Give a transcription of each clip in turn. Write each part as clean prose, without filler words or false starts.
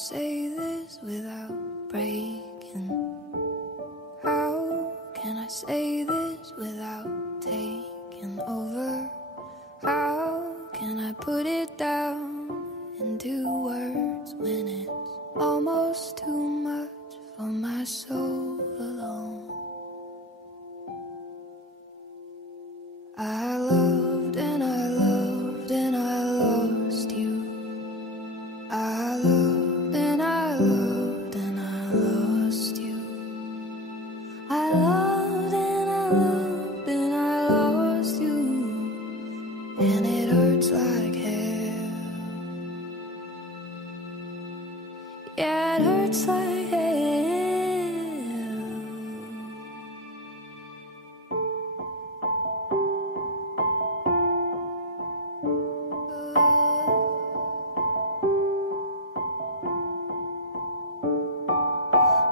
say this without breaking? How can I say this without taking over? How can I put it down into words when it's almost too much for my soul alone? I loved and I loved and I lost you. I loved and I loved and I lost you. I loved and I loved and I lost you. And it hurts like hell. Yeah, it hurts like hell.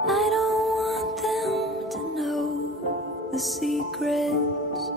I don't want them to know the secrets